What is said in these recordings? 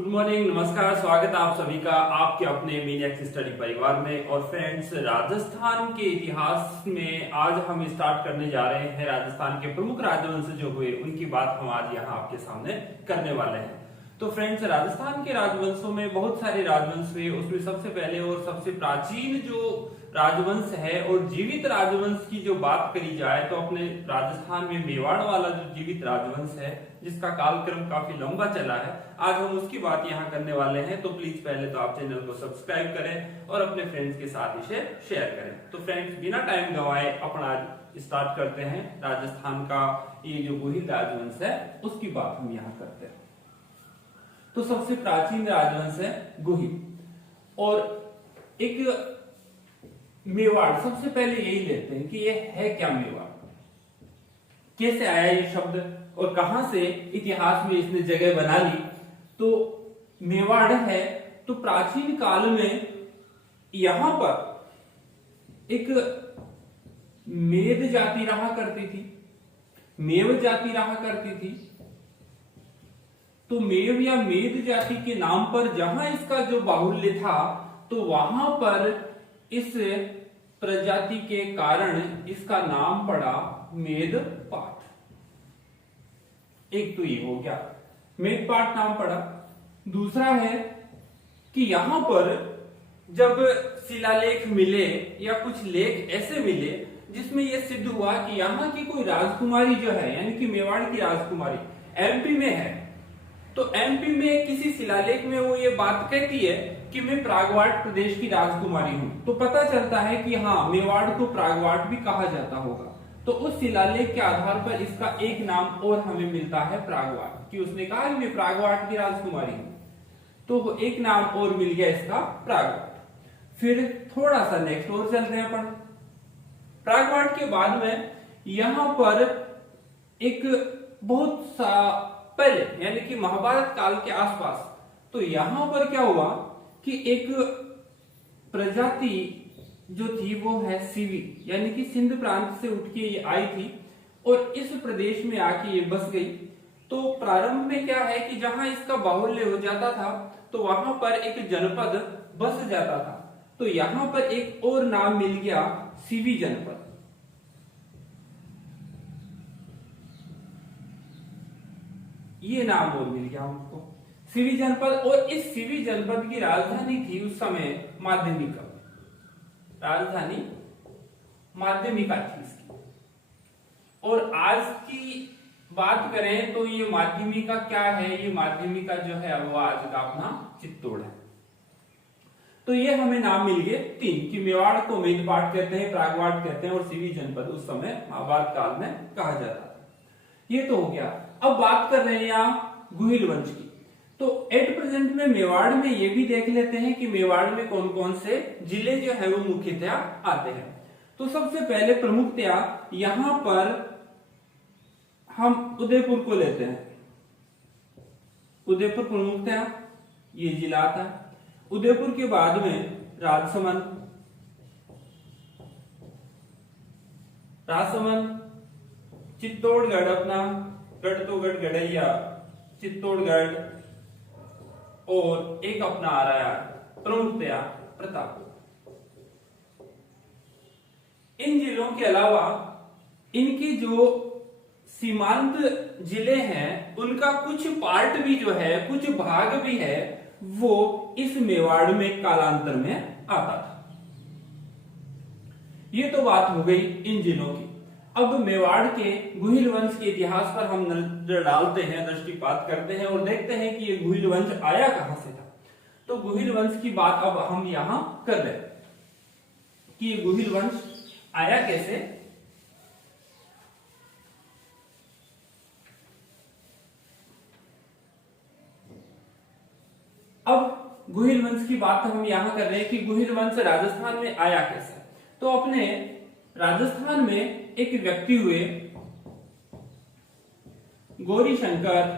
Good morning, नमस्कार, स्वागत है आप सभी का आपके अपने मीनियक्स स्टडी परिवार में। और फ्रेंड्स, राजस्थान के इतिहास में आज हम स्टार्ट करने जा रहे हैं। राजस्थान के प्रमुख राजवंश जो हुए उनकी बात हम आज यहाँ आपके सामने करने वाले हैं। तो फ्रेंड्स, राजस्थान के राजवंशों में बहुत सारे राजवंश हुए। उसमें सबसे पहले और सबसे प्राचीन जो राजवंश है और जीवित राजवंश की जो बात करी जाए तो अपने राजस्थान में मेवाड़ वाला जो जीवित राजवंश है जिसका कालक्रम काफी लंबा चला है, आज हम उसकी बात यहाँ करने वाले हैं। तो प्लीज पहले तो आप चैनल को सब्सक्राइब करें और अपने फ्रेंड्स के साथ इसे शेयर करें। तो फ्रेंड्स, बिना टाइम गंवाए अपना स्टार्ट करते हैं। राजस्थान का ये जो गुहिल राजवंश है उसकी बात हम यहाँ करते हैं। तो सबसे प्राचीन राजवंश है गुहिल और एक मेवाड़। सबसे पहले यही लेते हैं कि ये है क्या मेवाड़, कैसे आया ये शब्द और कहां से इतिहास में इसने जगह बना ली। तो मेवाड़ है तो प्राचीन काल में यहां पर एक मेद जाति रहा करती थी, मेव जाति रहा करती थी। तो मेव या मेद जाति के नाम पर जहां इसका जो बाहुल्य था तो वहां पर इस प्रजाति के कारण इसका नाम पड़ा मेदपाट। एक तो ये हो गया, मेदपाट नाम पड़ा। दूसरा है कि यहां पर जब शिलालेख मिले या कुछ लेख ऐसे मिले जिसमें यह सिद्ध हुआ कि यहां की कोई राजकुमारी जो है यानी कि मेवाड़ की राजकुमारी एमपी में है, तो एमपी में किसी शिलालेख में वो ये बात कहती है कि मैं प्रागवाट प्रदेश की राजकुमारी हूं, तो पता चलता है कि हाँ, मेवाड़ को प्रागवाट भी कहा जाता होगा। तो उस शिलालेख के आधार पर इसका एक नाम और हमें मिलता है प्रागवाट, कि उसने कहा कि मैं प्रागवाट की राजकुमारी हूं, तो एक नाम और मिल गया इसका प्रागवाट। फिर थोड़ा सा नेक्स्ट और चलते हैं अपन। प्रागवाट के बाद में यहां पर एक बहुत सा पहले यानी कि महाभारत काल के आसपास, तो यहां पर क्या हुआ कि एक प्रजाति जो थी वो है सीवी, यानी कि सिंध प्रांत से उठ के ये आई थी और इस प्रदेश में आके ये बस गई। तो प्रारंभ में क्या है कि जहां इसका बाहुल्य हो जाता था तो वहां पर एक जनपद बस जाता था, तो यहां पर एक और नाम मिल गया सीवी जनपद। ये नाम और मिल गया हमको सीवी जनपद। और इस सीवी जनपद की राजधानी थी उस समय माध्यमिका, राजधानी माध्यमिका थी इसकी। और आज की बात करें तो ये माध्यमिका क्या है, ये माध्यमिका जो है वो आज का अपना चित्तौड़ है। तो ये हमें नाम मिल गए तीन, कि मेवाड़ को मेदपाट कहते हैं, प्रागवाट कहते हैं और सीवी जनपद उस समय महाभारत काल में कहा जाता था। ये तो हो गया। अब बात कर रहे हैं यहाँ गुहिल वंश की। तो एट प्रेजेंट में मेवाड़ में ये भी देख लेते हैं कि मेवाड़ में कौन कौन से जिले जो है वो मुख्यतया आते हैं। तो सबसे पहले प्रमुखतया यहां पर हम उदयपुर को लेते हैं। उदयपुर प्रमुखतया ये जिला आता है। उदयपुर के बाद में राजसमंद, चित्तौड़गढ़, अपना गढ़ तो गढ़ गढ़ैया, चित्तौड़गढ़, और एक अपना आ रहा है प्रमुखतया प्रतापगढ़। इन जिलों के अलावा इनके जो सीमांत जिले हैं उनका कुछ पार्ट भी जो है, कुछ भाग भी है, वो इस मेवाड़ में कालांतर में आता था। ये तो बात हो गई इन जिलों की। अब मेवाड़ के गुहिल वंश के इतिहास पर हम नजर डालते हैं, दृष्टिपात करते हैं और देखते हैं कि ये गुहिल वंश आया कहां से था। तो गुहिल वंश की बात अब हम यहां कर रहे हैं कि ये गुहिल वंश आया कैसे। अब गुहिल वंश की बात हम यहां कर रहे हैं कि गुहिल वंश राजस्थान में आया कैसे। तो अपने राजस्थान में एक व्यक्ति हुए गौरीशंकर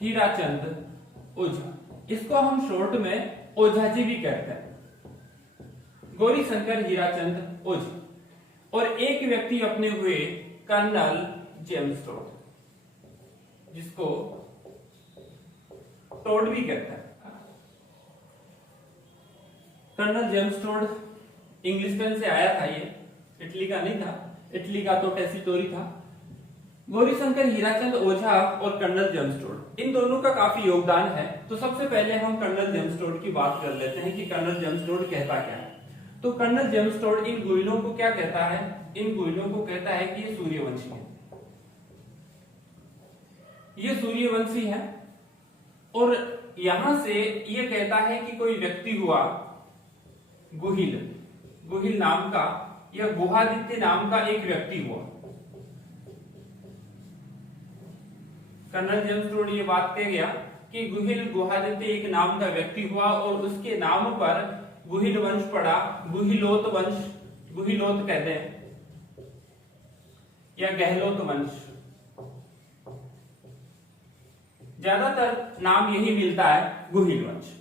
हीराचंद ओझा, इसको हम शॉर्ट में ओझा जी भी कहते हैं। गौरीशंकर हीराचंद ओझा। और एक व्यक्ति अपने हुए कर्नल जेम्स टोड, जिसको टोड भी कहता है। कर्नल जेम्स टोड इंग्लिस्टन से आया था, ये इटली का नहीं था, इटली का तो टेसिटोरी था। गौरीशंकर हीराचंद ओझा और कर्नल जेम्स टोड, इन दोनों का काफी योगदान है। तो सबसे पहले हम कर्नल जेम्स टोड की बात कर लेते हैं कि कर्नल जेम्स टोड कहता क्या है। तो कर्नल जेम्स टोड इन गुइलों को क्या कहता है, इन गुइलों को कहता है कि ये सूर्यवंशी है, ये सूर्यवंशी है। और यहां से ये कहता है कि कोई व्यक्ति हुआ गुहिल, गुहिल नाम का या गुहादित्य नाम का एक व्यक्ति हुआ। कर्नल जेम्स टोड ये बात कह गया कि गुहिल गुहादित्य एक नाम का व्यक्ति हुआ और उसके नाम पर गुहिल वंश पड़ा, गुहिलोत वंश, गुहिलोत कहते हैं या गहलोत वंश, ज्यादातर नाम यही मिलता है गुहिल वंश।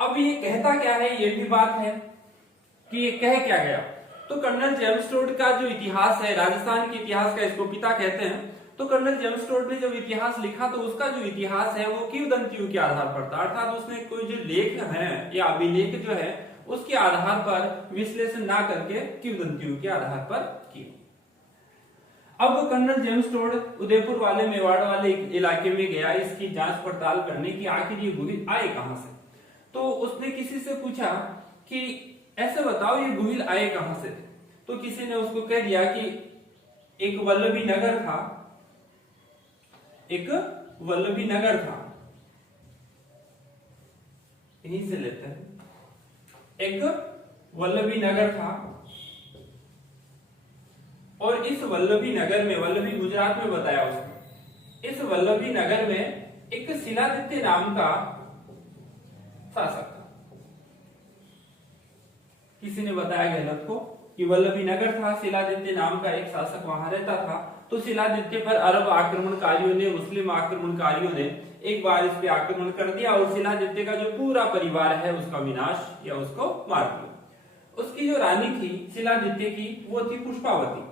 अब ये कहता क्या है, ये भी बात है कि ये कह क्या गया। तो कर्नल जेम्स टोड का जो इतिहास है, राजस्थान के इतिहास का इसको पिता कहते हैं। तो कर्नल जेम्स टोड ने जब इतिहास लिखा तो उसका जो इतिहास है वो किंवदंतियों के आधार पर था, अर्थात उसने कोई जो लेख है या अभिलेख जो है उसके आधार पर विश्लेषण ना करके किंवदंतियों के आधार पर किया। अब कर्नल जेम्स टोड उदयपुर वाले मेवाड़ वाले इलाके में गया इसकी जांच पड़ताल करने की आखिर ये गुहिल आए कहां से। तो उसने किसी से पूछा कि ऐसे बताओ ये गुहिल आए कहां से। तो किसी ने उसको कह दिया कि एक वल्लभी नगर था, एक वल्लभी नगर था, यहीं से लेते हैं, एक वल्लभी नगर था और इस वल्लभी नगर में, वल्लभी गुजरात में बताया उसने, इस वल्लभी नगर में एक शिलादित्य नाम का शासक था। किसी ने बताया गहलोत को कि वल्लभी नगर था, शिलादित्य नाम का एक शासक वहां रहता था। तो शिलादित्य पर अरब आक्रमणकारियों ने, मुस्लिम आक्रमणकारियों ने एक बार इस पे आक्रमण कर दिया और शिलादित्य का जो पूरा परिवार है उसका विनाश या उसको मार दिया। उसकी जो रानी थी शिलादित्य की वो थी पुष्पावती।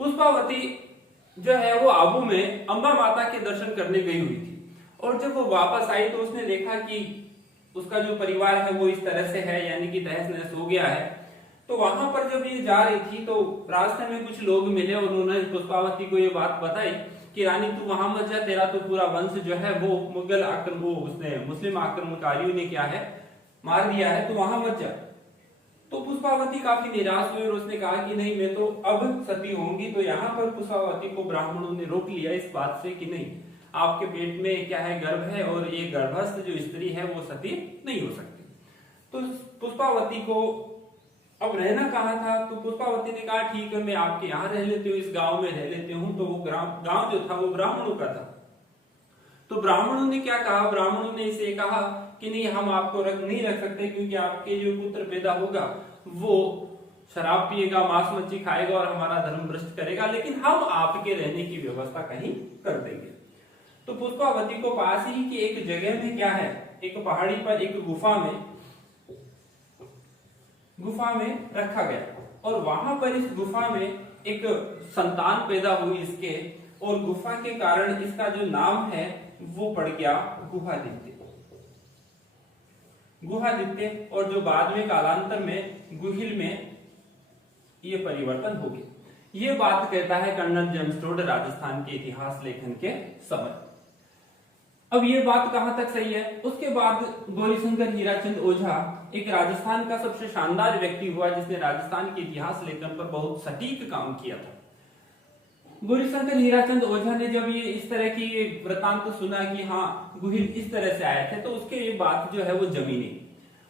पुष्पावती जो है वो आबू में अंबा माता के दर्शन करने गई हुई थी और जब वो वापस आई तो उसने देखा कि उसका जो परिवार है वो इस तरह से है, यानी कि तहस नहस हो गया है। तो वहां पर जब ये जा रही थी तो रास्ते में कुछ लोग मिले और उन्होंने पुष्पावती को ये बात बताई कि रानी तू वहां मत जा, तेरा तो पूरा वंश जो है वो मुगल आक्रमण, उसने मुस्लिम आक्रमणकारियों ने क्या है मार दिया है, तो वहां मत जा। तो पुष्पावती काफी निराश हुई और उसने कहा कि नहीं मैं तो अब सती होंगी। तो यहाँ पर पुष्पावती को ब्राह्मणों ने रोक लिया इस बात से कि नहीं, आपके पेट में क्या है गर्भ है और ये गर्भस्थ जो स्त्री है वो सती नहीं हो सकती। तो पुष्पावती को अब रहना कहाँ था, तो पुष्पावती ने कहा ठीक है मैं आपके यहाँ रह लेती हूँ, इस गांव में रह लेती हूँ। तो वो गांव जो था वो ब्राह्मणों का था। तो ब्राह्मणों ने क्या कहा, ब्राह्मणों ने इसे कहा कि नहीं हम आपको नहीं रख सकते क्योंकि आपके जो पुत्र पैदा होगा वो शराब पिएगा, मांस मच्छी खाएगा और हमारा धर्म भ्रष्ट करेगा, लेकिन हम आपके रहने की व्यवस्था कहीं कर देंगे। तो पुष्पावती को पास ही की एक जगह में क्या है, एक पहाड़ी पर एक गुफा में रखा गया और वहां पर इस गुफा में एक संतान पैदा हुई इसके, और गुफा के कारण इसका जो नाम है वो पड़ गया गुहादित्य। गुहादित्य और जो बाद में कालांतर में गुहिल में ये परिवर्तन हो गया। ये बात कहता है कर्नल जेम्स टोड राजस्थान के इतिहास लेखन के समय। अब ये बात कहां तक सही है। उसके बाद गौरीशंकर हीराचंद ओझा एक राजस्थान का सबसे शानदार व्यक्ति हुआ जिसने राजस्थान के इतिहास लेखन पर बहुत सटीक काम किया था। गौरीशंकर हीराचंद ओझा ने जब ये इस तरह की वृतांत तो सुना कि हाँ गुहिल इस तरह से आए थे, तो उसके ये बात जो है वो जमी नहीं,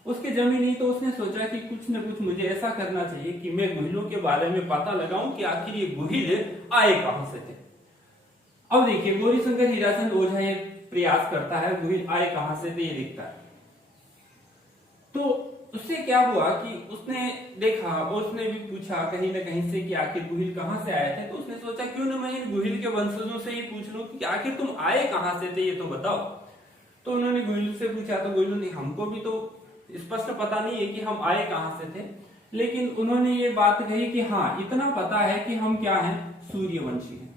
उसके जमी नहीं। तो उसने सोचा कि कुछ न कुछ मुझे ऐसा करना चाहिए कि मैं गुहिलों के बारे में पता लगाऊं कि आखिर ये गुहिल आए कहां से थे। अब देखिए गौरीशंकर हीराचंद ओझा ये प्रयास करता है गुहिल आए कहां से थे ये दिखता है। तो उससे क्या हुआ कि उसने देखा और उसने भी पूछा कहीं न कहीं से कि आखिर गुहिल कहां से आए थे। तो उसने सोचा क्यों ना मैं इन गुहिल के वंशजों से ही पूछ लूं कि आखिर तुम आए कहां से थे ये तो बताओ। तो उन्होंने गुहिल से पूछा तो गुहिलों ने हमको भी तो स्पष्ट पता नहीं है कि हम आए कहां से थे, लेकिन उन्होंने ये बात कही कि हाँ इतना पता है कि हम क्या हैं, सूर्यवंशी हैं।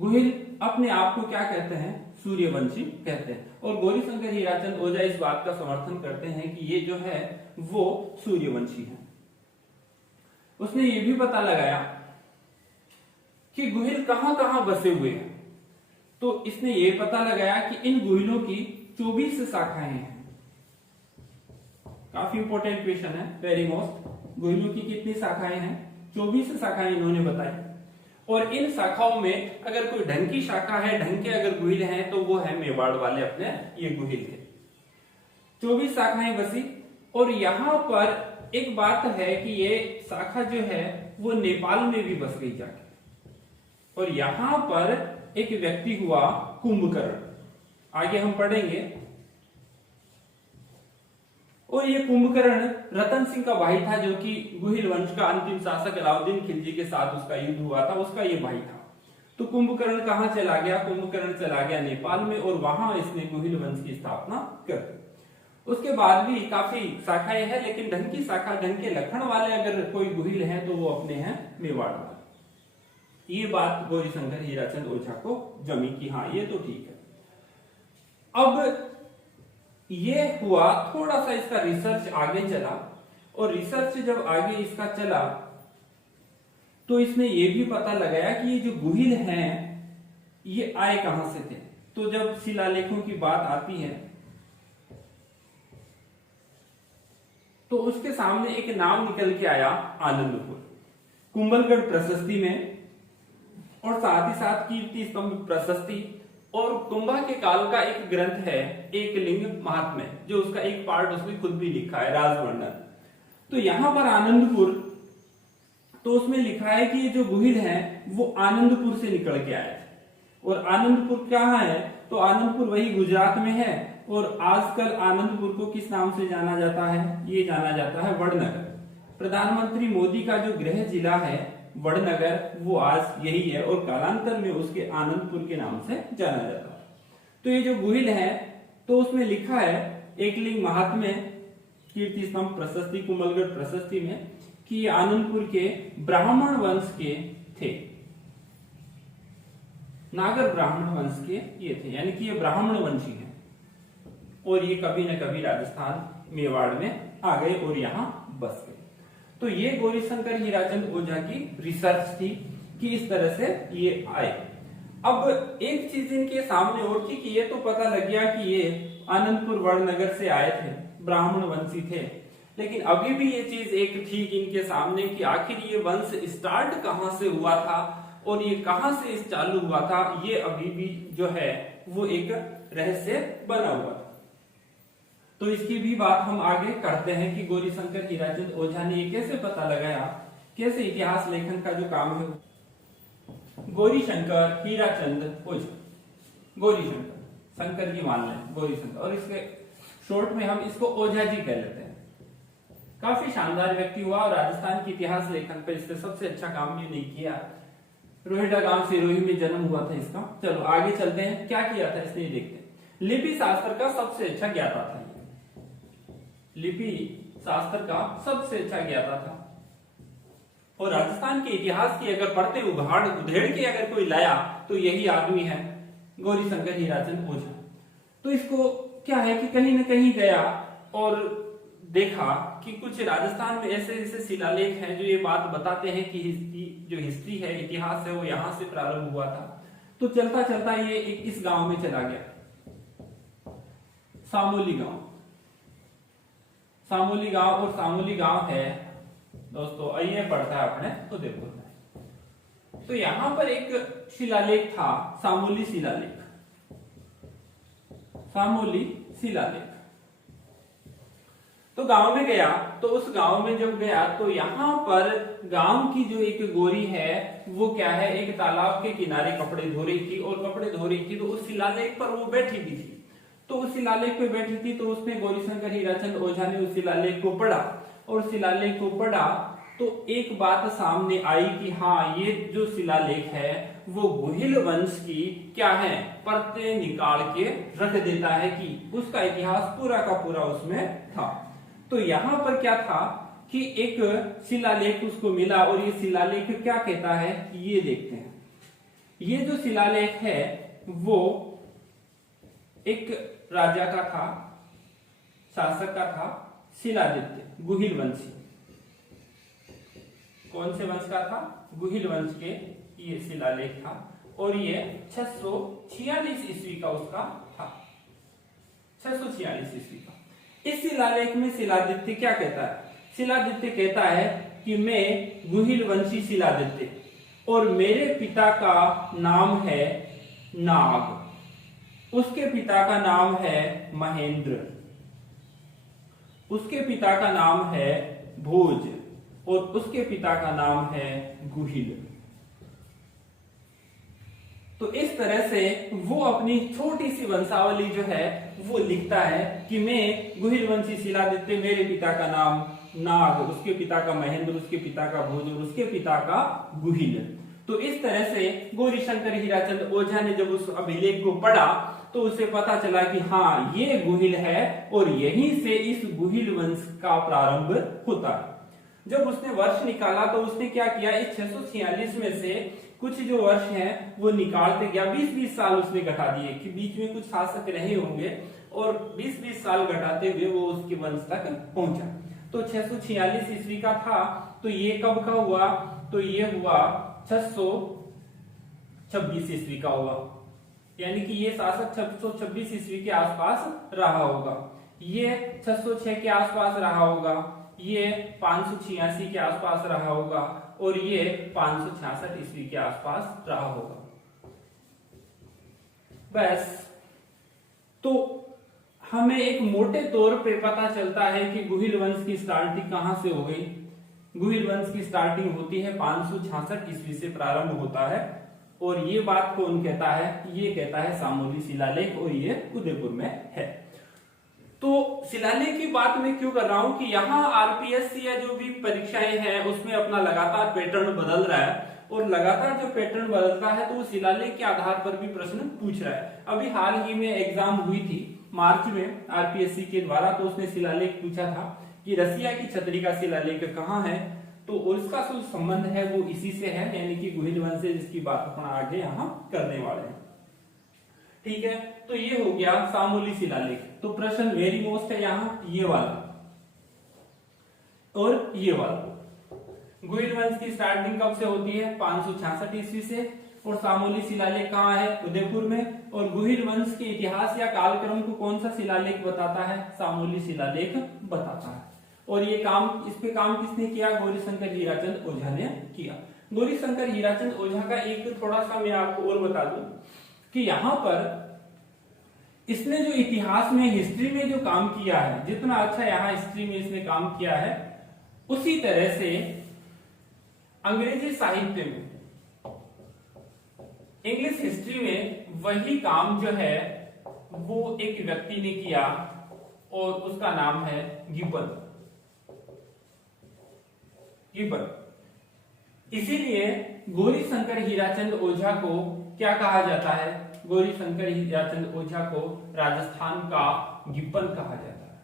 गोहिल अपने आप को क्या कहते हैं, सूर्यवंशी कहते हैं। और गौरीशंकर हीराचंद ओझा इस बात का समर्थन करते हैं कि ये जो है वो सूर्यवंशी है। उसने ये भी पता लगाया कि गोहिल कहां कहां बसे हुए हैं, तो इसने ये पता लगाया कि इन गोहिलों की 24 शाखाएं हैं। काफी इंपॉर्टेंट क्वेश्चन है, वेरी मोस्ट। गोहिलों की कितनी शाखाएं हैं, 24 शाखाएं इन्होंने बताई। और इन शाखाओं में अगर कोई ढंग की शाखा है, ढंग के अगर गोहिल हैं, तो वो है मेवाड़ वाले अपने ये गोहिल थे। 24 शाखाएं बसी। और यहां पर एक बात है कि ये शाखा जो है वो नेपाल में भी बस गई जाके। और यहां पर एक व्यक्ति हुआ कुंभकर्ण, आगे हम पढ़ेंगे। और ये कुंभकर्ण रतन सिंह का भाई था, जो कि गोहिल वंश का अंतिम शासक अलाउद्दीन खिलजी के साथ उसका युद्ध हुआ था, उसका ये भाई था। तो कुंभकर्ण कहां चला गया, कुंभकर्ण चला गया नेपाल में, और वहां इसने गोहिल वंश की स्थापना कर दी। उसके बाद भी काफी शाखाएं हैं, लेकिन ढंग की शाखा, ढंग के लक्षण वाले अगर कोई गोहिल हैं तो वो अपने हैं मेवाड़ वाले। ये बात गौरीशंकर हीराचंद ओझा को जमी कि हाँ ये तो ठीक है। अब ये हुआ, थोड़ा सा इसका रिसर्च आगे चला, और रिसर्च जब आगे इसका चला तो इसने ये भी पता लगाया कि ये जो गोहिल हैं ये आए कहां से थे। तो जब शिलालेखों की बात आती है तो उसके सामने एक नाम निकल के आया, आनंदपुर। कुंभलगढ़ प्रशस्ति में, और साथ ही साथ कीर्ति स्तंभ प्रशस्ति, और कुंभा के काल का एक ग्रंथ है एकलिंग महात्म्य, जो उसका एक पार्ट उसने खुद भी लिखा है, राजवर्णन। तो यहां पर आनंदपुर, तो उसमें लिखा है कि ये जो गोहिल हैं वो आनंदपुर से निकल के आए थे। और आनंदपुर कहाँ है, तो आनंदपुर वही गुजरात में है। और आजकल आनंदपुर को किस नाम से जाना जाता है, ये जाना जाता है वडनगर। प्रधानमंत्री मोदी का जो गृह जिला है वडनगर, वो आज यही है, और कालांतर में उसके आनंदपुर के नाम से जाना जाता है। तो ये जो गोहिल है, तो उसमें लिखा है एकलिंग महात्म्य, कीर्ति स्तंभ प्रशस्ति, कुंभलगढ़ प्रशस्ति में, कि आनंदपुर के ब्राह्मण वंश के थे, नागर ब्राह्मण वंश के ये थे, यानी कि ये ब्राह्मण वंशी हैं। और ये कभी न कभी राजस्थान मेवाड़ में आ गए और यहां बस गए। तो ये गौरीशंकर हीराचंद ओझा की रिसर्च थी कि इस तरह से ये आए। अब एक चीज इनके सामने और थी कि ये तो पता लग गया कि ये आनंदपुर वडनगर से आए थे, ब्राह्मण वंशी थे, लेकिन अभी भी ये चीज एक थी इनके सामने कि आखिर ये वंश स्टार्ट कहां से हुआ था और ये कहां से चालू हुआ था, ये अभी भी जो है वो एक रहस्य बना हुआ था। तो इसकी भी बात हम आगे करते हैं कि गौरीशंकर हीराचंद ओझा ने ये कैसे पता लगाया, कैसे इतिहास लेखन का जो काम है। गौरीशंकर हीराचंद ओझा, गौरीशंकर, शंकर जी मान लें, गौरीशंकर, और इसके शॉर्ट में हम इसको ओझा जी कह लेते हैं। काफी शानदार व्यक्ति हुआ और राजस्थान के इतिहास लेखन पर इसने सबसे अच्छा काम भी नहीं किया। रोहिड़ा गांव सिरोही में जन्म हुआ था इसका। चलो आगे चलते हैं, क्या किया था इसने, देखते हैं। लिपि शास्त्र का सबसे अच्छा ज्ञाता था, लिपि शास्त्र का सबसे अच्छा ज्ञाता था। और राजस्थान के इतिहास की अगर पढ़ते उघाड़ उधेड़ के अगर कोई लाया तो यही आदमी है, गौरीशंकर हीराचंद ओझा। तो इसको क्या है कि कहीं ना कहीं गया और देखा कि कुछ राजस्थान में ऐसे ऐसे शिलालेख हैं जो ये बात बताते हैं कि जो हिस्ट्री है, इतिहास है, वो यहां से प्रारंभ हुआ था। तो चलता चलता ये इस गांव में चला गया, सामोली गांव। सामोली गांव, और सामोली गांव है दोस्तों, आइए पढ़ता है आपने तो देखो। तो यहां पर एक शिलालेख था, सामोली शिलालेख, सामोली शिलालेख। तो गांव में गया, तो उस गांव में जब गया तो यहां पर गांव की जो एक गोरी है वो क्या है, एक तालाब के किनारे कपड़े धो रही थी, और कपड़े धो रही थी तो उस शिलालेख पर वो बैठी भी थी। तो उस शिलालेख पे बैठी थी, तो उसने गौरीशंकर हीराचंद ओझा ने उस शिलालेख को पढ़ा, और शिलालेख को पढ़ा तो एक बात सामने आई कि हाँ, ये जो शिलालेख है वो गोहिल वंश की क्या है, परतें निकाल के रख देता है कि उसका इतिहास पूरा का पूरा उसमें था। तो यहां पर क्या था कि एक शिलालेख उसको मिला, और ये शिलालेख क्या कहता है ये देखते हैं। ये जो शिलालेख है वो एक राजा का था, शासक का था, शिलादित्य गुहिल वंशी। कौन से वंश का था? गुहिल वंश के ये शिलालेख था और ये 646 ईस्वी का उसका था, 646 ईस्वी का। इस शिलालेख में शिलादित्य क्या कहता है? शिलादित्य कहता है कि मैं गुहिल वंशी शिलादित्य और मेरे पिता का नाम है नाग, उसके पिता का नाम है महेंद्र, उसके पिता का नाम है भोज और उसके पिता का नाम है गुहिल। तो इस तरह से वो अपनी छोटी सी वंशावली जो है वो लिखता है कि मैं गुहिल वंशी शिलादित्य, मेरे पिता का नाम नाग, उसके पिता का महेंद्र, उसके पिता का भोज और उसके पिता का गुहिल। तो इस तरह से गौरीशंकर हीराचंद ओझा ने जब उस अभिलेख को पढ़ा तो उसे पता चला कि हाँ ये गुहिल है और यहीं से इस गुहिल वंश का प्रारंभ होता है। जब उसने वर्ष निकाला तो उसने क्या किया, इस 646 में से कुछ जो वर्ष हैं वो निकालते गया, 20-20 साल उसने घटा दिए कि बीच में कुछ शासक रहे होंगे और 20-20 साल घटाते हुए वो उसके वंश तक पहुंचा। तो 646 ईस्वी का था, तो ये कब का हुआ? तो ये हुआ 626 ईस्वी का हुआ, यानी कि ये शासक 626 ईस्वी के आसपास रहा होगा, ये 606 के आसपास रहा होगा, ये 586 के आसपास रहा होगा और ये 566 ईस्वी के आसपास रहा होगा। बस, तो हमें एक मोटे तौर पे पता चलता है कि गुहिल वंश की स्टार्टिंग कहां से हो गई। गुहिल वंश की स्टार्टिंग होती है 566 ईस्वी से प्रारंभ होता है और ये बात कौन कहता है? ये कहता है सामोली शिलालेख और ये उदयपुर में है। तो शिलालेख की बात मैं क्यों कर रहा हूं कि यहाँ आरपीएससी या जो भी परीक्षाएं हैं उसमें अपना लगातार पैटर्न बदल रहा है और लगातार जो पैटर्न बदलता है तो वो शिलालेख के आधार पर भी प्रश्न पूछ रहा है। अभी हाल ही में एग्जाम हुई थी मार्च में आरपीएससी के द्वारा, तो उसने शिलालेख पूछा था कि रसिया की छतरी का शिलालेख कहाँ है, तो उसका जो संबंध है वो इसी से है, यानी कि गुहिल वंश से, जिसकी बात अपना आगे यहाँ करने वाले हैं। ठीक है, तो ये हो गया सामोली शिलालेख। तो प्रश्न वेरी मोस्ट है यहाँ ये वाला और ये वाला। गुहिल वंश की स्टार्टिंग कब से होती है? 566 ईस्वी से और सामोली शिलालेख कहाँ है? उदयपुर में। और गुहिल वंश के इतिहास या कालक्रम को कौन सा शिलालेख बताता है? सामोली शिलालेख बताता है। और ये काम, इस पे काम किसने किया? गौरीशंकर हीराचंद ओझा ने किया। गौरीशंकर हीराचंद ओझा का एक थोड़ा सा मैं आपको और बता दूं कि यहाँ पर इसने जो इतिहास में, हिस्ट्री में जो काम किया है, जितना अच्छा यहाँ हिस्ट्री में इसने काम किया है, उसी तरह से अंग्रेजी साहित्य में, इंग्लिश हिस्ट्री में वही काम जो है वो एक व्यक्ति ने किया और उसका नाम है गिब्बन। गिब्बन। इसीलिए गौरीशंकर हीराचंद ओझा को क्या कहा जाता है? गौरीशंकर हीराचंद ओझा को राजस्थान का गिब्बन कहा जाता है।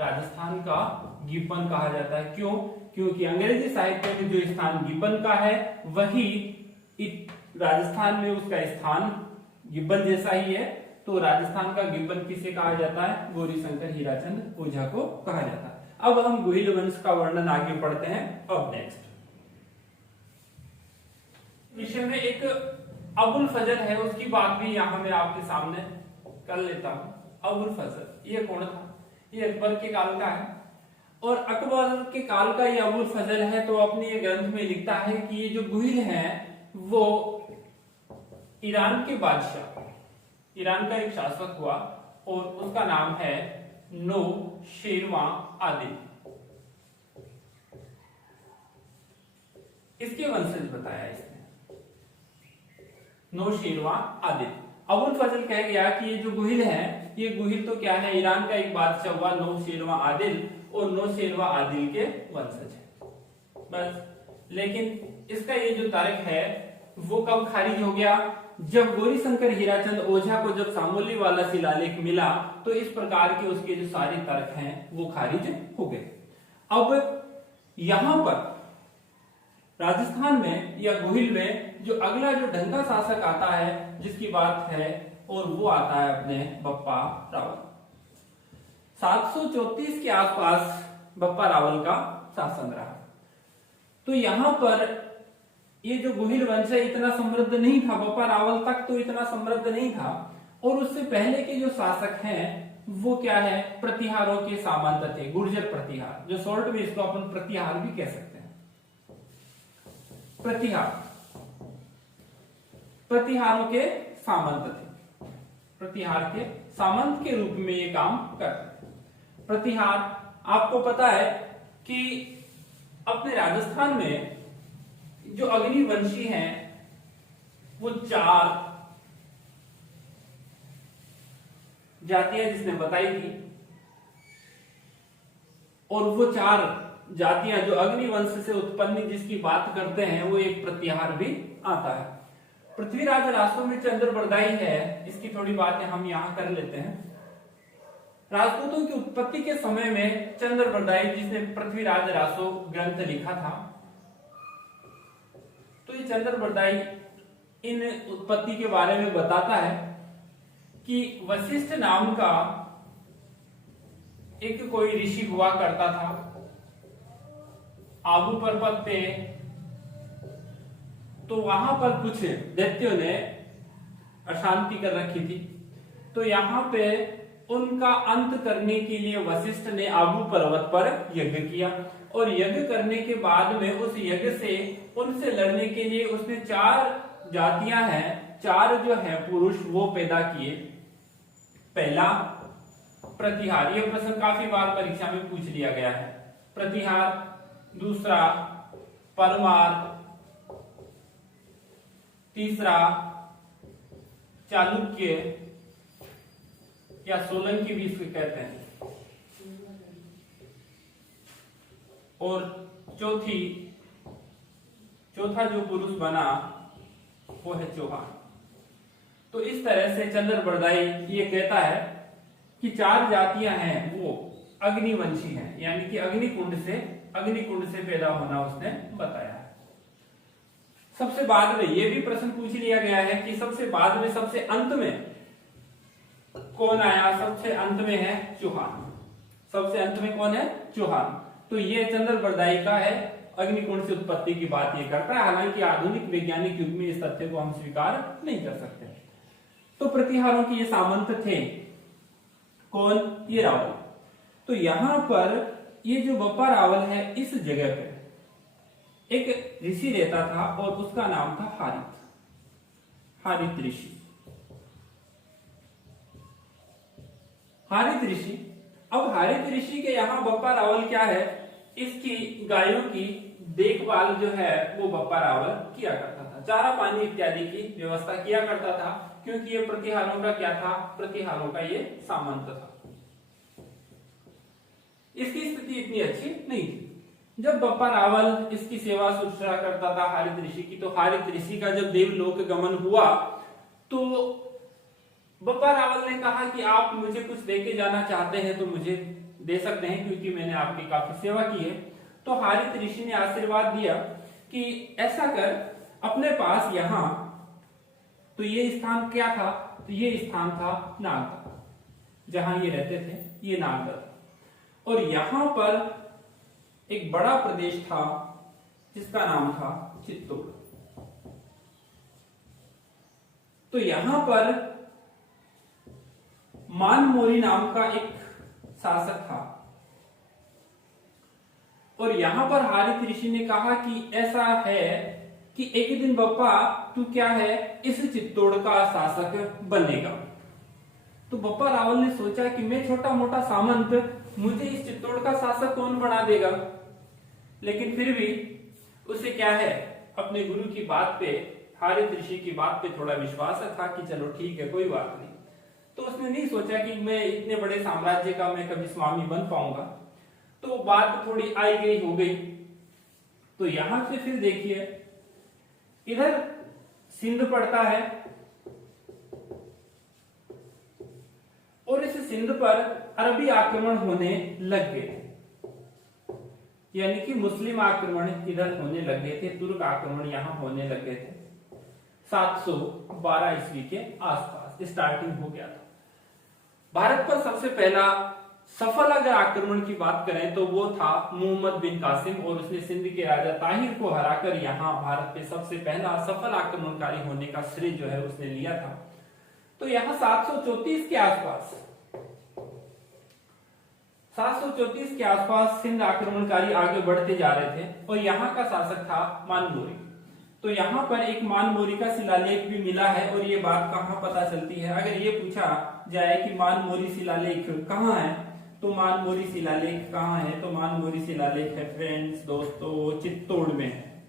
राजस्थान का गिब्बन कहा जाता है। क्यों? क्योंकि अंग्रेजी साहित्य में जो स्थान गिब्बन का है वही राजस्थान में उसका स्थान गिब्बन जैसा ही है। तो राजस्थान का गिब्बन किसे कहा जाता है? गौरीशंकर हीराचंद ओझा को कहा जाता है। अब हम गुहिल वंश का वर्णन आगे पढ़ते हैं। अब नेक्स्ट विषय में एक अबुल फजल है, उसकी बात भी यहां मैं आपके सामने कर लेता हूं। अबुल फजल ये कौन था? ये अकबर के काल का है और अकबर के काल का ये अबुल फजल है तो अपने ये ग्रंथ में लिखता है कि ये जो गुहिल है वो ईरान के बादशाह, ईरान का एक शासक हुआ और उसका नाम है नौशेरवां आदिल। इसके वंशज बताया इसने, नौशेरवां आदिल। अबुल फजल कह गया कि ये जो गुहिल है, ये गुहिल तो क्या है? ईरान का एक बादशाह हुआ नौशेरवां आदिल और नौशेरवां आदिल के वंशज है। बस, लेकिन इसका ये जो तर्क है वो कब खारिज हो गया? जब गौरीशंकर हीराचंद ओझा को जब सामोली वाला शिलालेख मिला तो इस प्रकार के उसके जो सारे तर्क हैं वो खारिज हो गए। अब यहां पर राजस्थान में या गुहिल में जो अगला जो ढंगा शासक आता है जिसकी बात है, और वो आता है अपने बप्पा रावल। 734 के आसपास बप्पा रावल का शासन रहा। तो यहां पर ये जो गोहिल वंश है इतना समृद्ध नहीं था, बप्पा रावल तक तो इतना समृद्ध नहीं था। और उससे पहले के जो शासक हैं वो क्या है, प्रतिहारों के सामंत थे, गुर्जर प्रतिहार, जो शॉर्ट में इसको अपन प्रतिहार भी कह सकते हैं। प्रतिहारों के सामंत थे, प्रतिहार के सामंत के रूप में ये काम करते थे। प्रतिहार आपको पता है कि अपने राजस्थान में जो अग्निवंशी हैं वो 4 जातियां जिसने बताई थी, और वो 4 जातियां जो अग्निवंश से उत्पन्न जिसकी बात करते हैं वो एक प्रतिहार भी आता है। पृथ्वीराज रासो में चंद्रबरदाई है, इसकी थोड़ी बातें हम यहां कर लेते हैं। राजपूतों की उत्पत्ति के समय में चंद्रबरदाई जिसने पृथ्वीराज रासो ग्रंथ लिखा था, तो ये चंद्रबरदाई इन उत्पत्ति के बारे में बताता है कि वशिष्ठ नाम का एक कोई ऋषि हुआ करता था, आबू पर्वत पे। तो वहां पर कुछ दैत्यों ने अशांति कर रखी थी, तो यहाँ पे उनका अंत करने के लिए वशिष्ठ ने आबू पर्वत पर यज्ञ किया, और यज्ञ करने के बाद में उस यज्ञ से उनसे लड़ने के लिए उसने 4 जातियां हैं, 4 जो है पुरुष वो पैदा किए। पहला प्रतिहार, यह प्रश्न काफी बार परीक्षा में पूछ लिया गया है, प्रतिहार। दूसरा परमार, तीसरा चालुक्य या सोलंकी भी इसको कहते हैं, और चौथा जो पुरुष बना वो है चौहान। तो इस तरह से चंद्रबरदाई ये कहता है कि 4 जातियां हैं वो अग्निवंशी हैं, यानी कि अग्निकुंड से पैदा होना उसने बताया है। सबसे बाद में ये भी प्रश्न पूछ लिया गया है कि सबसे बाद में सबसे अंत में कौन आया, सबसे अंत में है चौहान। सबसे अंत में कौन है, चौहान। तो ये चंद्रबरदाई का है, अग्निकुंड से उत्पत्ति की बात ये करता है। हालांकि आधुनिक वैज्ञानिक युग में इस तथ्य को हम स्वीकार नहीं कर सकते। तो प्रतिहारों के ये सामंत थे, कौन, ये रावल। तो यहां पर ये जो बप्पा रावल है इस जगह पे एक ऋषि रहता था और उसका नाम था हारित ऋषि। हारित ऋषि, अब हारित ऋषि के यहाँ बप्पा रावल क्या है, इसकी गायों की देखभाल जो है वो बप्पा रावल किया करता था, चारा पानी इत्यादि की व्यवस्था किया करता था, क्योंकि ये प्रतिहारों का क्या था, प्रतिहारों का ये सामंत था। इसकी स्थिति इतनी अच्छी नहीं थी। जब बप्पा रावल इसकी सेवा शुश्रूषा करता था हारित ऋषि की, तो हारित ऋषि का जब देवलोक गमन हुआ तो बप्पा रावल ने कहा कि आप मुझे कुछ देके जाना चाहते हैं तो मुझे दे सकते हैं, क्योंकि मैंने आपकी काफी सेवा की है। तो हारित ऋषि ने आशीर्वाद दिया कि ऐसा कर, अपने पास यहाँ, तो ये स्थान क्या था, तो ये स्थान था नागदा, जहां ये रहते थे, ये नागदा। और यहां पर एक बड़ा प्रदेश था जिसका नाम था चित्तौड़। तो यहां पर मानमोरी नाम का एक शासक था, और यहां पर हारित ऋषि ने कहा कि ऐसा है कि एक दिन बप्पा तू क्या है, इस चित्तौड़ का शासक बनेगा। तो बप्पा रावल ने सोचा कि मैं छोटा मोटा सामंत, मुझे इस चित्तौड़ का शासक कौन बना देगा। लेकिन फिर भी उसे क्या है, अपने गुरु की बात पे, हारित ऋषि की बात पे थोड़ा विश्वास था कि चलो ठीक है, कोई बात नहीं। तो उसने नहीं सोचा कि मैं इतने बड़े साम्राज्य का मैं कभी स्वामी बन पाऊंगा। तो बात थोड़ी आई गई हो गई। तो यहां से फिर देखिए, इधर सिंध पड़ता है, और इस सिंध पर अरबी आक्रमण होने लग गए, यानी कि मुस्लिम आक्रमण इधर होने लग गए थे, तुर्क आक्रमण यहां होने लग गए थे। 712 ईस्वी के आसपास स्टार्टिंग हो गया था। भारत पर सबसे पहला सफल अगर आक्रमण की बात करें तो वो था मोहम्मद बिन कासिम, और उसने सिंध के राजा ताहिर को हराकर यहाँ भारत पे सबसे पहला सफल आक्रमणकारी होने का श्रेय जो है उसने लिया था। तो यहाँ 734 के आसपास 734 के आसपास सिंध आक्रमणकारी आगे बढ़ते जा रहे थे और यहाँ का शासक था मानमोरी। तो यहाँ पर एक मानमोरी का शिलालेख भी मिला है, और ये बात कहाँ पता चलती है, अगर ये पूछा जाए कि मानमोरी शिलालेख कहाँ है, तो मानमोरी शिलालेख कहाँ है, तो मानमोरी शिलालेख है फ्रेंड्स दोस्तों चित्तौड़ में है।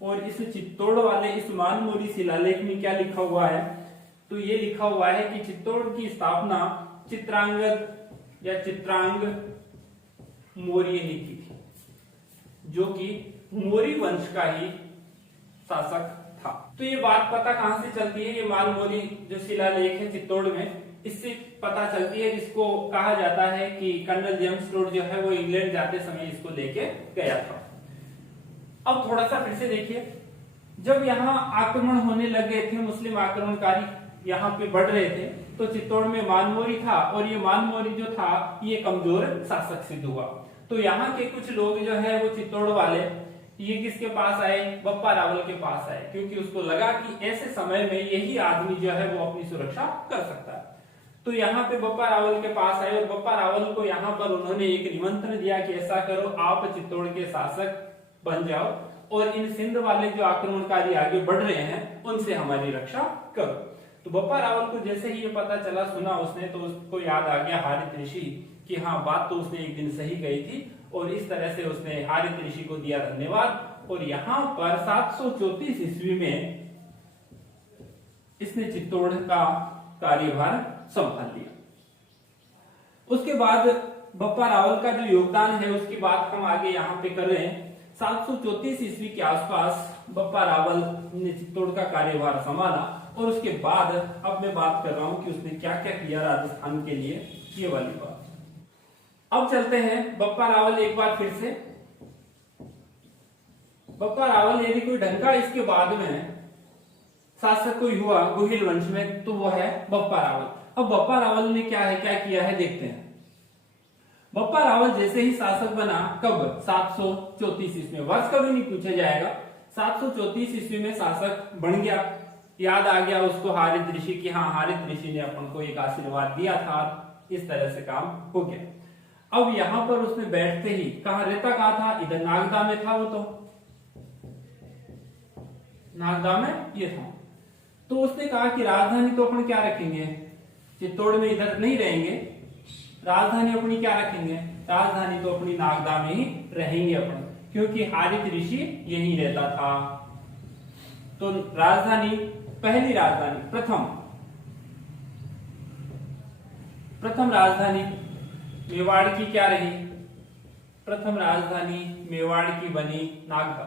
और इस चित्तौड़ वाले इस मानमोरी शिलालेख में क्या लिखा हुआ है, तो ये लिखा हुआ है कि चित्तौड़ की स्थापना चित्रांगद या चित्रांग मौर्य ने की थी, जो कि मौर्य वंश का ही शासक था। तो ये बात पता कहां से चलती है, ये मानमोरी जो शिलालेख है चित्तौड़ में, इससे पता चलती है, जिसको कहा जाता है कि कर्नल जेम्स टोड जो है वो इंग्लैंड जाते समय इसको लेके गया था। अब थोड़ा सा फिर से देखिए, जब यहाँ आक्रमण होने लग गए थे, मुस्लिम आक्रमणकारी यहाँ पे बढ़ रहे थे, तो चित्तौड़ में मानमोरी था, और ये मानमोरी जो था ये कमजोर शासक सिद्ध हुआ। तो यहाँ के कुछ लोग जो है वो चित्तौड़ वाले ये किसके पास आए, बप्पा रावल के पास आए, क्योंकि उसको लगा कि ऐसे समय में यही आदमी जो है वो अपनी सुरक्षा कर सकता है। तो यहाँ पे बप्पा रावल के पास आए, और बप्पा रावल को यहाँ पर उन्होंने एक निमंत्रण दिया कि ऐसा करो, आप चित्तौड़ के शासक बन जाओ और इन सिंध वाले जो आक्रमणकारी आगे बढ़ रहे हैं उनसे हमारी रक्षा करो। तो बप्पा रावल को जैसे ही ये पता चला, सुना उसने, तो उसको याद आ गया हारित ऋषि कि हाँ बात तो उसने एक दिन सही कही थी, और इस तरह से उसने हारित ऋषि को दिया धन्यवाद। और यहाँ पर 734 ईस्वी में इसने चित्तौड़ का कार्यभार संभाल लिया। उसके बाद बप्पा रावल का जो योगदान है उसकी बात हम आगे यहाँ पे कर रहे हैं। 734 ईस्वी के आसपास बप्पा रावल ने चित्तौड़ का कार्यभार संभाला, और उसके बाद अब मैं बात कर रहा हूं कि उसने क्या क्या किया राजस्थान के लिए, ये वाली बात। अब चलते हैं बप्पा रावल एक बार फिर से। बप्पा रावल यदि कोई ढंग का इसके बाद में शासक कोई हुआ गोहिल वंश में, तो वो है बप्पा रावल। अब बप्पा रावल ने क्या किया है देखते हैं। बप्पा रावल जैसे ही शासक बना, कब, 734 ईस्वी में, वर्ष कभी नहीं पूछा जाएगा, 734 ईस्वी में शासक बन गया। याद आ गया उसको हारित ऋषि की, हाँ हारित ऋषि ने अपन को एक आशीर्वाद दिया था, इस तरह से काम हो गया। अब यहाँ पर उसने बैठते ही कहा, रहता कहा था, इधर नागदा में था, वो तो नागदा में ये था। तो उसने कहा कि राजधानी तो अपन क्या रखेंगे, चित्तौड़ में इधर नहीं रहेंगे, राजधानी अपनी क्या रखेंगे, राजधानी तो अपनी नागदा में ही रहेंगे अपन, क्योंकि हारित ऋषि यही रहता था। तो राजधानी, पहली राजधानी, प्रथम राजधानी मेवाड़ की क्या रही, प्रथम राजधानी मेवाड़ की बनी नागदा।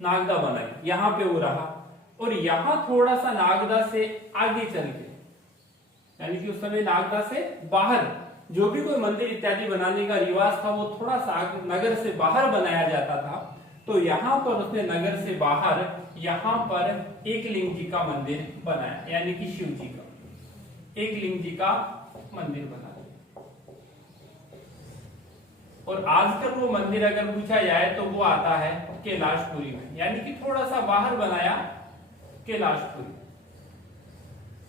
नागदा बनाई, यहां पे वो रहा, और यहां थोड़ा सा नागदा से आगे चल के, यानी कि उस समय नागदा से बाहर जो भी कोई मंदिर इत्यादि बनाने का रिवाज था, वो थोड़ा सा नगर से बाहर बनाया जाता था। तो यहाँ पर उसने नगर से बाहर यहाँ पर एकलिंग जी का मंदिर बनाया, यानी कि शिव जी का एकलिंग जी का मंदिर बनाया। और आजकल वो मंदिर अगर पूछा जाए तो वो आता है कैलाशपुरी में, यानी कि थोड़ा सा बाहर बनाया कैलाशपुरी।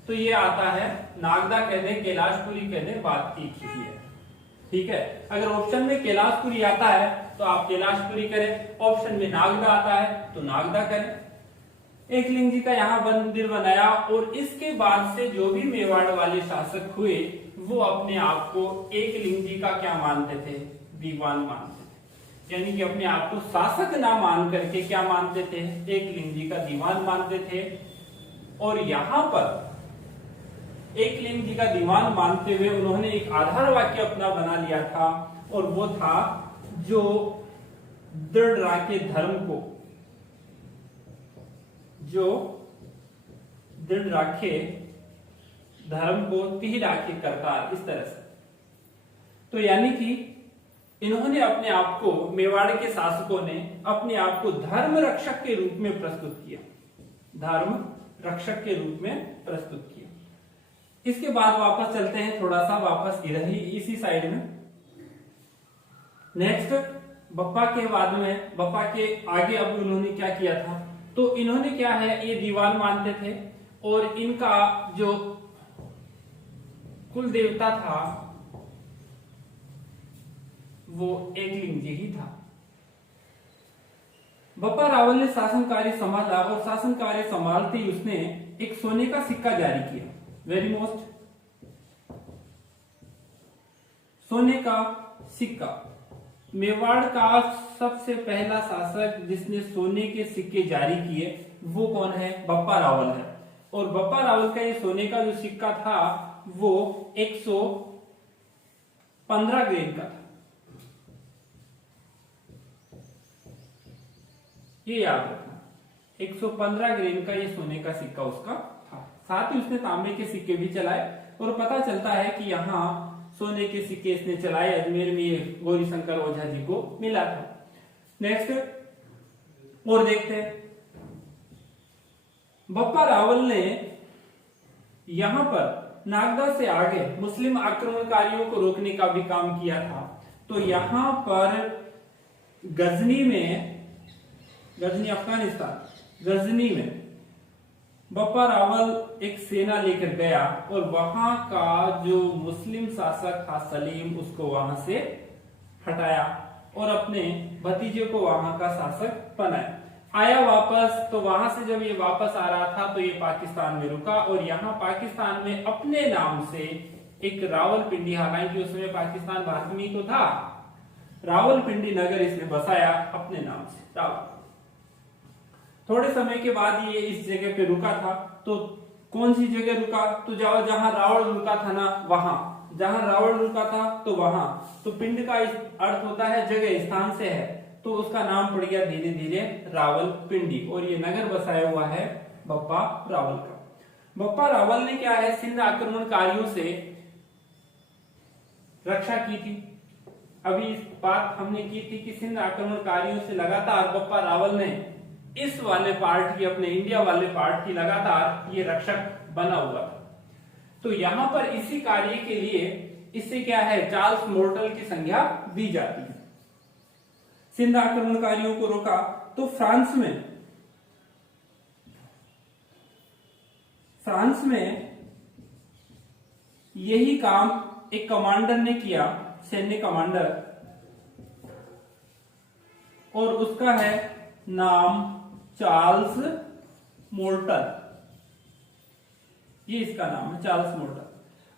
तो ये आता है, नागदा कह दें कैलाशपुरी कह दें, बात एक ही है, ठीक है। अगर ऑप्शन में कैलाशपुरी आता है तो आप कैलाशपुरी करें, ऑप्शन में नागदा आता है तो नागदा करें। एकलिंग जी का यहाँ मंदिर बनाया, और इसके बाद से जो भी मेवाड़ वाले शासक हुए वो अपने आप को एकलिंग जी का क्या मानते थे, दीवान मानते थे, यानी कि अपने आप को शासक ना मान करके क्या मानते थे, एकलिंग जी का दीवान मानते थे। और यहाँ पर एकलिंग जी का दीवान मानते हुए उन्होंने एक आधार वाक्य अपना बना लिया था, और वो था, जो दृढ़ राखे धर्म को, जो दृढ़ राखे धर्म को तिह राखे करतार, इस तरह से। तो यानी कि इन्होंने अपने आप को, मेवाड़ के शासकों ने अपने आप को धर्म रक्षक के रूप में प्रस्तुत किया, धर्म रक्षक के रूप में प्रस्तुत किया। इसके बाद वापस चलते हैं थोड़ा सा वापस इधर ही इसी साइड में। नेक्स्ट बप्पा के बाद में, बप्पा के आगे अब उन्होंने क्या किया था, तो इन्होंने क्या है, ये दीवान मानते थे और इनका जो कुल देवता था वो एकलिंग जी ही था। बप्पा रावल ने शासन कार्य संभाला और शासन कार्य संभालते ही उसने एक सोने का सिक्का जारी किया, वेरी मोस्ट, सोने का सिक्का। मेवाड़ का सबसे पहला शासक जिसने सोने के सिक्के जारी किए वो कौन है, बप्पा रावल है। और बप्पा रावल का ये सोने का जो सिक्का था वो 115 ग्रेन का था, ये याद रखना, 115 ग्रेन का ये सोने का सिक्का उसका था। साथ ही उसने तांबे के सिक्के भी चलाए और पता चलता है कि यहाँ सोने के सिक्के इसने चलाए, अजमेर में ये गौरी शंकर ओझा जी को मिला था। नेक्स्ट और देखते हैं, बप्पा रावल ने यहां पर नागदा से आगे मुस्लिम आक्रमणकारियों को रोकने का भी काम किया था। तो यहां पर गजनी में, गजनी अफगानिस्तान, गजनी में बप्पा रावल एक सेना लेकर गया और वहां का जो मुस्लिम शासक था सलीम, उसको वहां से हटाया और अपने भतीजे को वहां का शासक बनाया। आया वापस, तो वहां से जब ये वापस आ रहा था तो ये पाकिस्तान में रुका और यहाँ पाकिस्तान में अपने नाम से एक रावलपिंडी, हालांकि उसमें पाकिस्तान भारत में तो था, रावलपिंडी नगर इसने बसाया अपने नाम से, रावल। थोड़े समय के बाद ये इस जगह पे रुका था। तो कौन सी जगह रुका, तो जहां रावण रुका था ना वहां, जहां रावण रुका था तो वहां, तो पिंड का अर्थ होता है जगह, स्थान से है, तो उसका नाम पड़ गया धीरे धीरे रावलपिंडी और ये नगर बसाया हुआ है बप्पा रावल का। बप्पा रावल ने क्या है, सिंध आक्रमणकारियों से रक्षा की थी। अभी इस बात हमने की थी कि सिंध आक्रमणकारियों से लगातार बप्पा रावल ने इस वाले पार्ट की, अपने इंडिया वाले पार्ट की लगातार ये रक्षक बना हुआ था। तो यहां पर इसी कार्य के लिए इससे क्या है, चार्ल्स मोर्टल की संज्ञा दी जाती है। सिंध आक्रमणकारियों को रोका तो फ्रांस में यही काम एक कमांडर ने किया, सैन्य कमांडर, और उसका है नाम चार्ल्स मोर्टल, ये इसका नाम है चार्ल्स मोर्टल।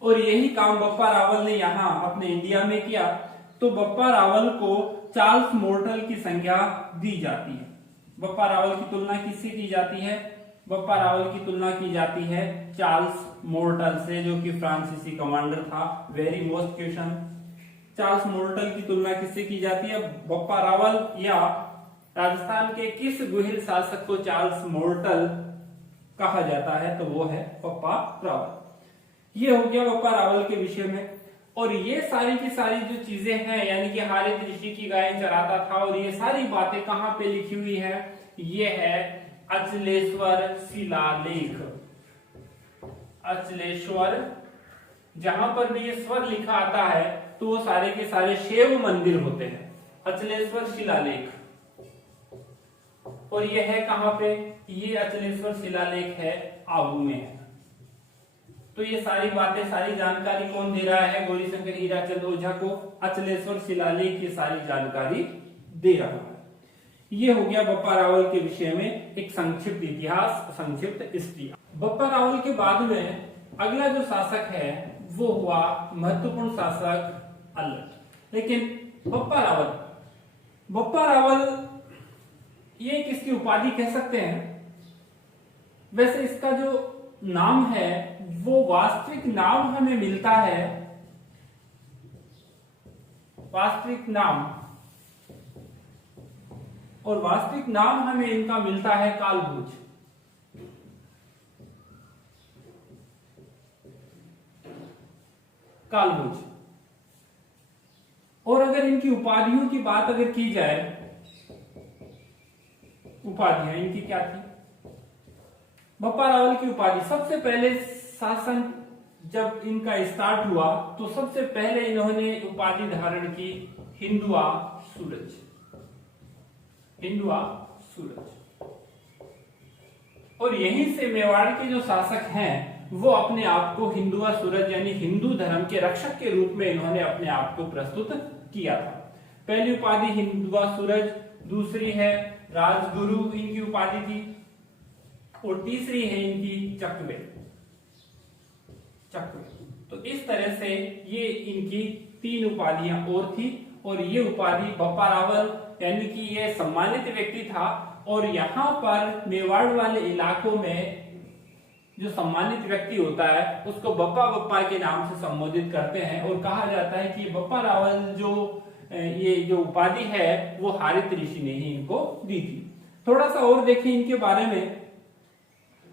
और यही काम बप्पा रावल ने यहां अपने इंडिया में किया। तो बप्पा रावल को चार्ल्स मोर्टल की संज्ञा दी जाती है। बप्पा रावल की तुलना किससे की जाती है, बप्पा रावल की तुलना की जाती है चार्ल्स मोर्टल से, जो कि फ्रांसीसी कमांडर था। Very most question, Charles mortar की तुलना किससे की जाती है, बप्पा रावल या राजस्थान के किस गुहिल शासक को चार्ल्स मोर्टल कहा जाता है, तो वो है बप्पा रावल। ये हो गया बप्पा रावल के विषय में। और ये सारी की सारी जो चीजें हैं, यानी कि हारित ऋषि की गाय चराता था, और ये सारी बातें कहां पे लिखी हुई है, ये है अचलेश्वर शिलालेख। अचलेश्वर, जहां पर भी ये स्वर लिखा आता है तो वो सारे के सारे शैव मंदिर होते हैं। अचलेश्वर शिलालेख, और ये है कहां पे, ये अचलेश्वर शिलालेख है आबू में है। तो ये सारी बातें, सारी जानकारी कौन दे रहा है, गौरीशंकर हीराचंद ओझा को अचलेश्वर शिलालेख की सारी जानकारी दे रहा है। ये हो गया बप्पा रावल के विषय में एक संक्षिप्त इतिहास, संक्षिप्त हिस्ट्री। बप्पा रावल के बाद में अगला जो शासक है वो हुआ महत्वपूर्ण शासक अल्लट। लेकिन बप्पा रावल ये किसकी उपाधि कह सकते हैं, वैसे इसका जो नाम है वो वास्तविक नाम हमें मिलता है, वास्तविक नाम, और वास्तविक नाम हमें इनका मिलता है कालभोज। कालभोज। और अगर अगर इनकी उपाधियों की बात अगर की जाए, उपाधियां इनकी क्या थी? बप्पा रावल की उपाधि, सबसे पहले शासन जब इनका स्टार्ट हुआ तो सबसे पहले इन्होंने उपाधि धारण की हिंदुआ सूरज, हिंदुआ सूरज। और यहीं से मेवाड़ के जो शासक हैं वो अपने आप को हिंदुआ सूरज यानी हिंदू धर्म के रक्षक के रूप में इन्होंने अपने आप को प्रस्तुत किया था। पहली उपाधि हिंदुआ सूरज, दूसरी है राजगुरु इनकी उपाधि थी, और तीसरी है इनकी चकवे, चकवे। तो इस तरह से ये इनकी 3 उपाधियां और थी, और ये उपाधि बप्पा रावल यानी कि ये सम्मानित व्यक्ति था। और यहाँ पर मेवाड़ वाले इलाकों में जो सम्मानित व्यक्ति होता है उसको बप्पा बप्पा के नाम से संबोधित करते हैं, और कहा जाता है कि बप्पा रावल जो ये जो उपाधि है वो हारित ऋषि ने ही इनको दी थी। थोड़ा सा और देखें इनके बारे में,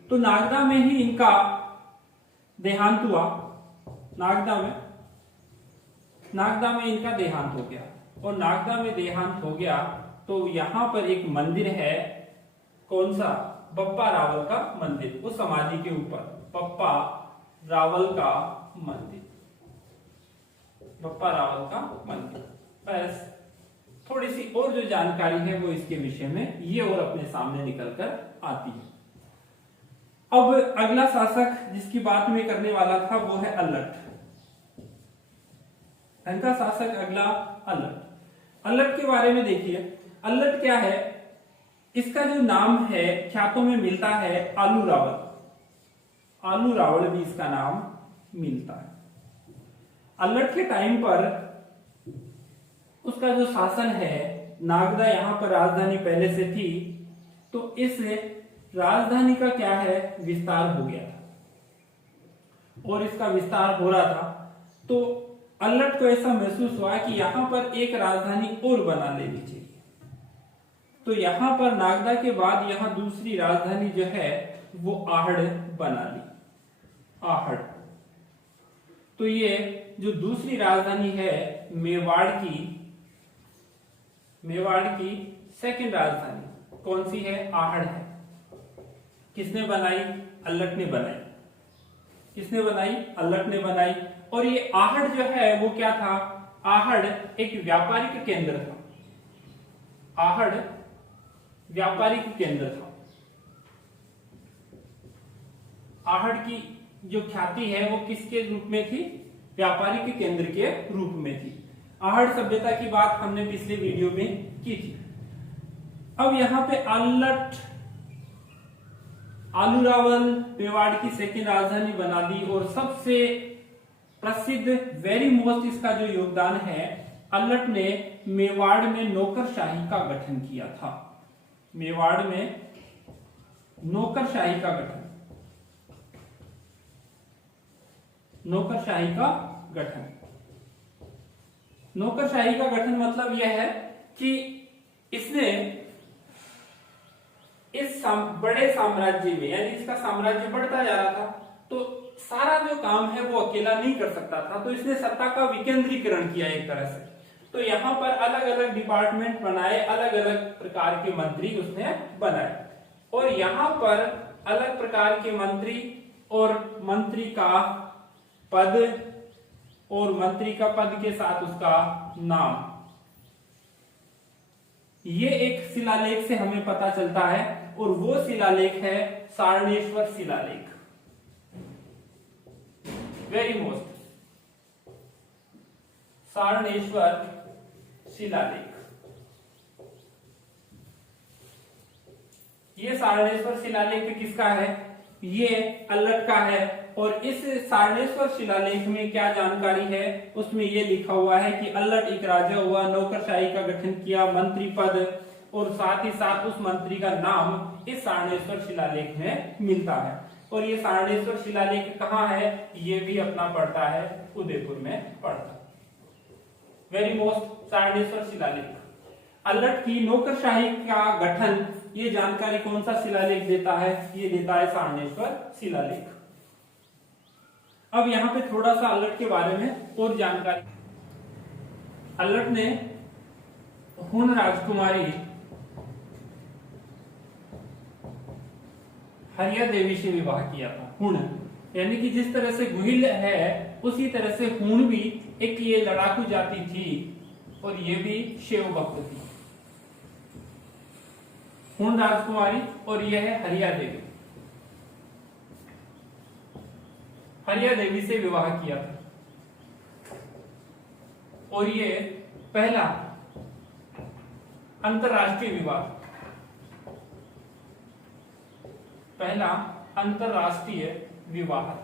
तो नागदा में ही इनका देहांत हुआ, नागदा में इनका देहांत हो गया। और नागदा में देहांत हो गया तो यहां पर एक मंदिर है, कौन सा? बप्पा रावल का मंदिर, उस समाधि के ऊपर बप्पा रावल का मंदिर, बप्पा रावल का मंदिर। बस थोड़ी सी और जो जानकारी है वो इसके विषय में ये और अपने सामने निकल कर आती है। अब अगला शासक जिसकी बात मैं करने वाला था वो है अल्लट। इनका शासक अगला अल्लट। अल्लट के बारे में देखिए, अल्लट क्या है? इसका जो नाम है ख्यातों में मिलता है आलू रावल, आलू रावल भी इसका नाम मिलता है। अल्लट के टाइम पर उसका जो शासन है, नागदा यहां पर राजधानी पहले से थी, तो इस राजधानी का क्या है विस्तार हो गया था। और इसका विस्तार हो रहा था तो अल्लट को ऐसा महसूस हुआ कि यहां पर एक राजधानी और बना लेनी चाहिए। तो यहां पर नागदा के बाद यहां दूसरी राजधानी जो है वो आहड़ बना ली, आहड़। तो ये जो दूसरी राजधानी है मेवाड़ की सेकंड राजधानी कौन सी है? आहड़ है। किसने बनाई? अल्लट ने बनाई। किसने बनाई? अल्लट ने बनाई। और ये आहड़ जो है वो क्या था? आहड़ एक व्यापारिक केंद्र था, आहड़ व्यापारिक केंद्र था। आहड़ की जो ख्याति है वो किसके रूप में थी? व्यापारिक केंद्र के रूप में थी। आहड़ सभ्यता की बात हमने पिछले वीडियो में की थी। अब यहां पे अल्लट आलू रावल मेवाड़ की सेकंड राजधानी बना दी। और सबसे प्रसिद्ध वेरी मोस्ट इसका जो योगदान है, अल्लट ने मेवाड़ में नौकरशाही का गठन किया था। मेवाड़ में नौकरशाही का गठन, नौकरशाही का गठन। नौकरशाही का गठन मतलब यह है कि इसने इस बड़े साम्राज्य में, यानी इसका साम्राज्य बढ़ता जा रहा था तो सारा जो काम है वो अकेला नहीं कर सकता था, तो इसने सत्ता का विकेंद्रीकरण किया एक तरह से। तो यहाँ पर अलग अलग डिपार्टमेंट बनाए, अलग अलग प्रकार के मंत्री उसने बनाए। और यहाँ पर अलग प्रकार के मंत्री और मंत्री का पद, और मंत्री का पद के साथ उसका नाम, ये एक शिलालेख से हमें पता चलता है। और वो शिलालेख है सारणेश्वर शिलालेख, वेरी मोस्ट सारणेश्वर शिलालेख। ये सारणेश्वर शिलालेख किसका है? ये अल्लट का है। और इस सारणेश्वर शिलालेख में क्या जानकारी है? उसमें ये लिखा हुआ है कि अल्लट एक राजा हुआ, नौकरशाही का गठन किया, मंत्री पद, और साथ ही साथ उस मंत्री का नाम इस सारणेश्वर शिलालेख में मिलता है। और ये सारणेश्वर शिलालेख कहाँ है? ये भी अपना पड़ता है उदयपुर में पड़ता है, वेरी मोस्ट सारणेश्वर शिलालेख। अल्लट की नौकरशाही का गठन, ये जानकारी कौन सा शिलालेख देता है? ये देता है सारणेश्वर शिलालेख। अब यहाँ पे थोड़ा सा अल्लट के बारे में और जानकारी। अल्लट ने हुन राजकुमारी हरिया देवी से विवाह किया था। हुन यानी कि जिस तरह से गुहिल है उसी तरह से हुन भी एक ये लड़ाकू जाति थी और ये भी शिव भक्त थी। हुन राजकुमारी और यह है हरिया देवी। हरिया देवी से विवाह किया था और ये पहला अंतरराष्ट्रीय विवाह, पहला अंतरराष्ट्रीय विवाह था।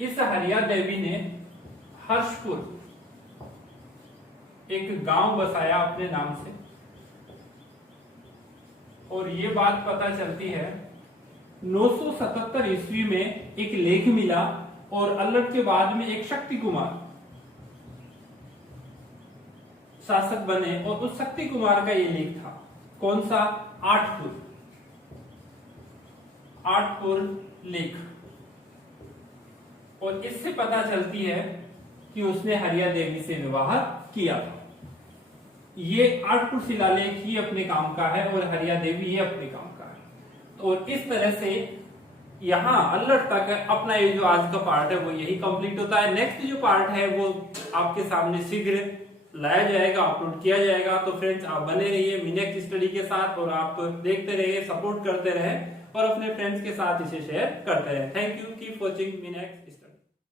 इस हरिया देवी ने हर्षपुर एक गांव बसाया अपने नाम से और ये बात पता चलती है 977 ईस्वी में एक लेख मिला और अल्लट के बाद में एक शक्ति कुमार शासक बने और उस शक्ति कुमार का ये लेख था। कौन सा? आठपुर लेख। और इससे पता चलती है कि उसने हरिया देवी से विवाह किया था। ये आठपुर शिलालेख ही अपने काम का है और हरिया देवी ही अपने काम का है। और इस तरह से यहाँ अल्लट तक अपना ये जो आज का पार्ट है वो यही कंप्लीट होता है। नेक्स्ट जो पार्ट है वो आपके सामने शीघ्र लाया जाएगा, अपलोड किया जाएगा। तो फ्रेंड्स आप बने रहिए मीनैक्स स्टडी के साथ और आप देखते रहिए, सपोर्ट करते रहे और अपने फ्रेंड्स के साथ इसे शेयर करते रहे। Thank you, keep watching मीनैक्स।